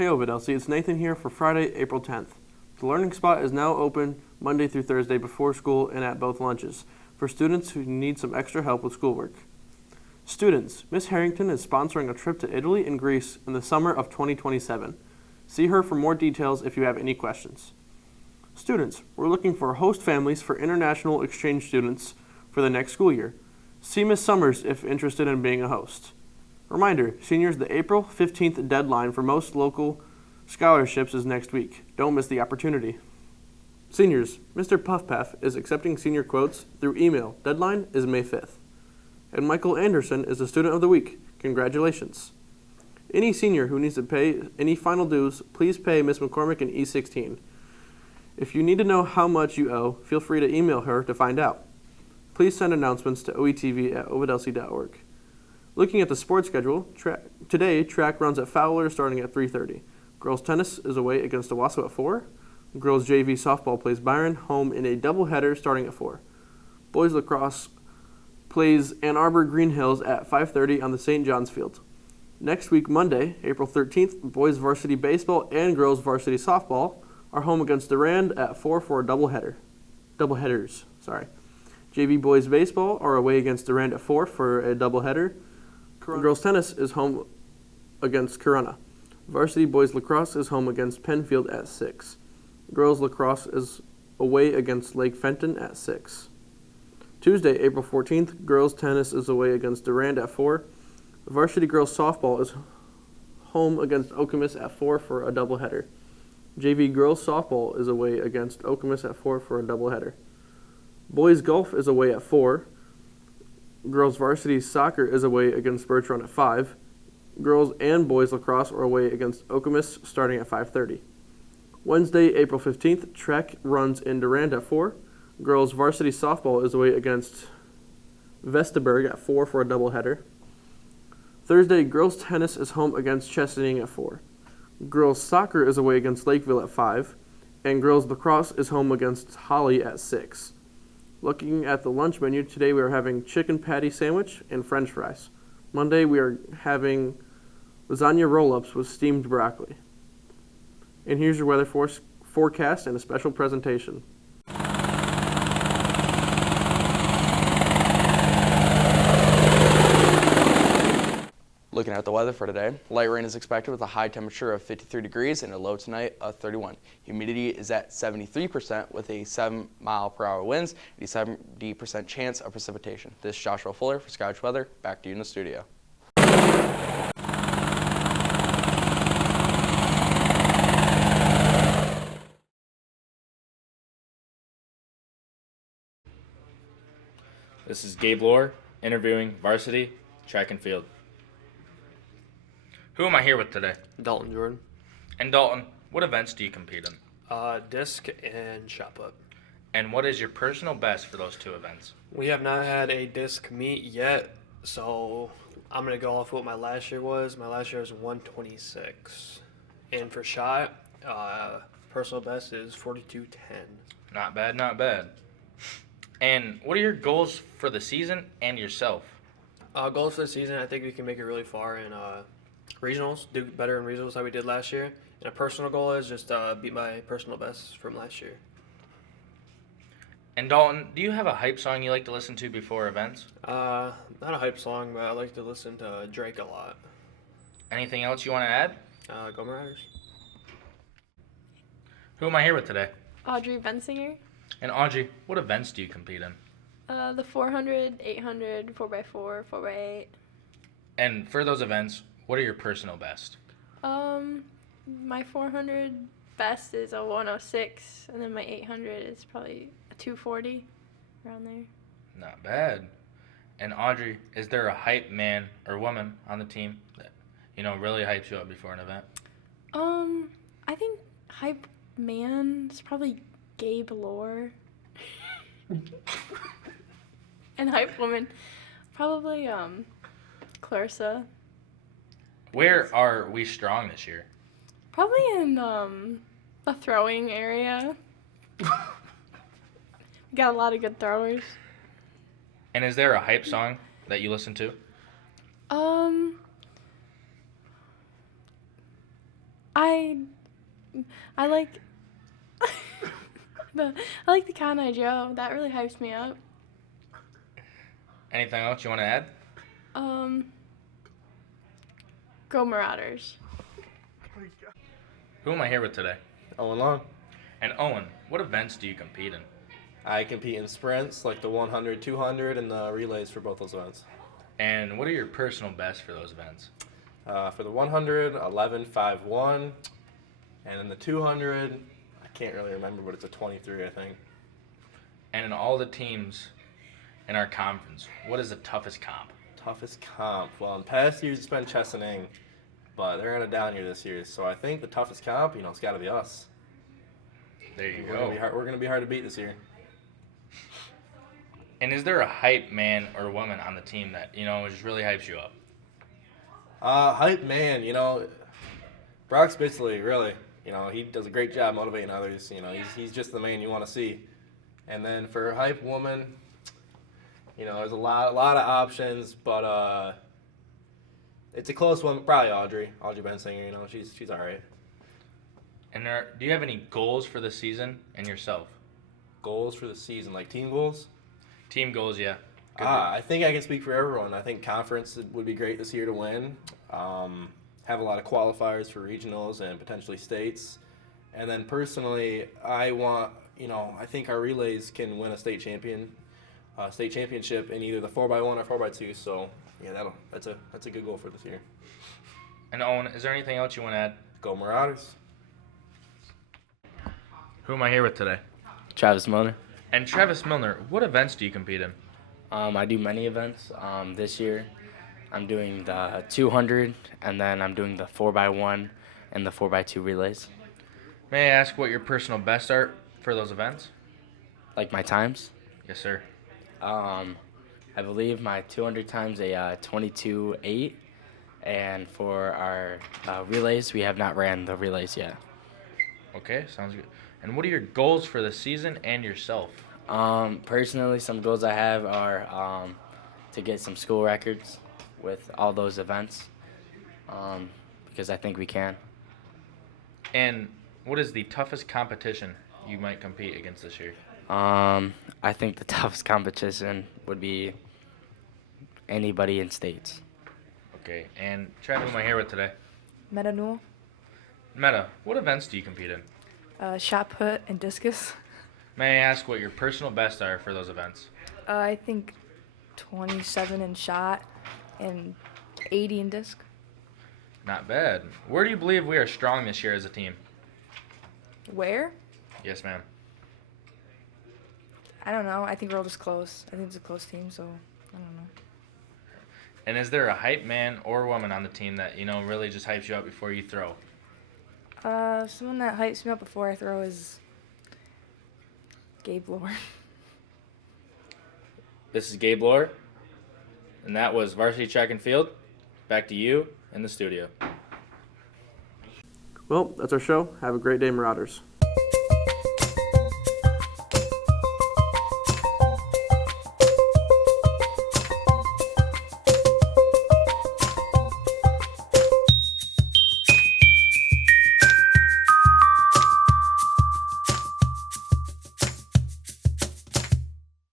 Hey Ovid Elsie, it's Nathan here for Friday, April 10th. The Learning Spot is now open Monday through Thursday before school and at both lunches for students who need some extra help with schoolwork. Students, Miss Harrington is sponsoring a trip to Italy and Greece in the summer of 2027. See her for more details if you have any questions. Students, we're looking for host families for international exchange students for the next school year. See Miss Summers if interested in being a host. Reminder, seniors, the April 15th deadline for most local scholarships is next week. Don't miss the opportunity. Seniors, Mr. Puffpath is accepting senior quotes through email. Deadline is May 5th. And Michael Anderson is the Student of the Week. Congratulations. Any senior who needs to pay any final dues, please pay Miss McCormick in E16. If you need to know how much you owe, feel free to email her to find out. Please send announcements to oetv@ovidlc.org. Looking at the sports schedule, today track runs at Fowler starting at 3:30. Girls tennis is away against Owasso at 4. Girls JV softball plays Byron home in a doubleheader starting at 4. Boys lacrosse plays Ann Arbor Green Hills at 5:30 on the St. John's Field. Next week, Monday, April 13th, boys varsity baseball and girls varsity softball are home against Durand at 4 for a doubleheaders. JV boys baseball are away against Durand at 4 for a doubleheader. Girls tennis is home against Corunna. Varsity boys lacrosse is home against Penfield at 6. Girls lacrosse is away against Lake Fenton at 6. Tuesday, April 14th, girls tennis is away against Durand at 4. Varsity girls softball is home against Okemos at 4 for a doubleheader. JV girls softball is away against Okemos at 4 for a doubleheader. Boys golf is away at 4. Girls varsity soccer is away against Birch Run at 5. Girls and boys lacrosse are away against Okemos starting at 5:30. Wednesday, April 15th, track runs in Durand at 4. Girls varsity softball is away against Vestaburg at 4 for a doubleheader. Thursday, girls tennis is home against Chesaning at 4. Girls soccer is away against Lakeville at 5. And girls lacrosse is home against Holly at 6. Looking at the lunch menu, today we are having chicken patty sandwich and french fries. Monday we are having lasagna roll-ups with steamed broccoli. And here's your weather forecast and a special presentation. Looking at the weather for today, light rain is expected with a high temperature of 53 degrees and a low tonight of 31. Humidity is at 73% with a 7-mile-per-hour winds and a 70% chance of precipitation. This is Joshua Fuller for Skywatch Weather. Back to you in the studio. This is Gabe Lohr interviewing varsity track and field. Who am I here with today? Dalton Jordan. And Dalton, what events do you compete in? Disc and shot put. And what is your personal best for those two events? We have not had a disc meet yet, so I'm going to go off what my last year was. My last year was 126. And for shot, personal best is 42.10. Not bad, not bad. And what are your goals for the season and yourself? Goals for the season, I think we can make it really far in regionals, do better in regionals like we did last year. And a personal goal is just beat my personal best from last year. And Dalton, do you have a hype song you like to listen to before events? Not a hype song, but I like to listen to Drake a lot. Anything else you want to add? Go Mariners. Who am I here with today? Audrey Bensinger. And Audrey, what events do you compete in? The 400, 800, 4x4, 4x8. And for those events, what are your personal best? My 400 best is a 106, and then my 800 is probably a 240, around there. Not bad. And Audrey, is there a hype man or woman on the team that, really hypes you up before an event? I think hype man is probably Gabe Lohr. And hype woman, probably Clarissa. Where are we strong this year? Probably in the throwing area. We got a lot of good throwers. And is there a hype song that you listen to? I like I like the Conai Joe. That really hypes me up. Anything else you want to add? Go Marauders. Who am I here with today? Owen Long. And Owen, what events do you compete in? I compete in sprints like the 100, 200, and the relays for both those events. And what are your personal bests for those events? For the 100, 11.51, and in the 200, I can't really remember, but it's a 23, I think. And in all the teams in our conference, what is the toughest comp? Toughest comp. Well, in past years it's been Chesaning, but they're in a down year this year, so I think the toughest comp, it's got to be us. There you We're go. going to be hard to beat this year. And is there a hype man or woman on the team that, just really hypes you up? Hype man, Brock Spitzley, really. He does a great job motivating others. He's just the man you want to see. And then for hype woman, there's a lot of options, but it's a close one. Probably Audrey Bensinger. She's all right. And do you have any goals for the season and yourself? Goals for the season, like team goals? Team goals, yeah. I think I can speak for everyone. I think conference would be great this year to win. Have a lot of qualifiers for regionals and potentially states. And then personally, I think our relays can win a state championship in either the 4x1 or 4x2. So yeah, that's a good goal for this year. And Owen, is there anything else you want to add? Go Marauders. Who am I here with today? Travis Milner. And Travis Milner, what events do you compete in? I do many events. This year, I'm doing the 200, and then I'm doing the 4x1 and the 4x2 relays. May I ask what your personal bests are for those events? Like my times? Yes, sir. I believe my 200 times a 22.8, and for our relays, we have not ran the relays yet. Okay, sounds good. And what are your goals for the season and yourself? Personally, some goals I have are to get some school records with all those events, because I think we can. And what is the toughest competition you might compete against this year? I think the toughest competition would be anybody in states. Okay, and Travis, who am I here with today? Meta Newell, Meta, what events do you compete in? shot put, and discus. May I ask what your personal bests are for those events? I think 27 in shot and 80 in disc. Not bad. Where do you believe we are strong this year as a team? Where? Yes, ma'am. I don't know. I think we're all just close. I think it's a close team, so I don't know. And is there a hype man or woman on the team that, really just hypes you up before you throw? Someone that hypes me up before I throw is Gabe Lord. This is Gabe Lohr, and that was Varsity Track and Field. Back to you in the studio. Well, that's our show. Have a great day, Marauders.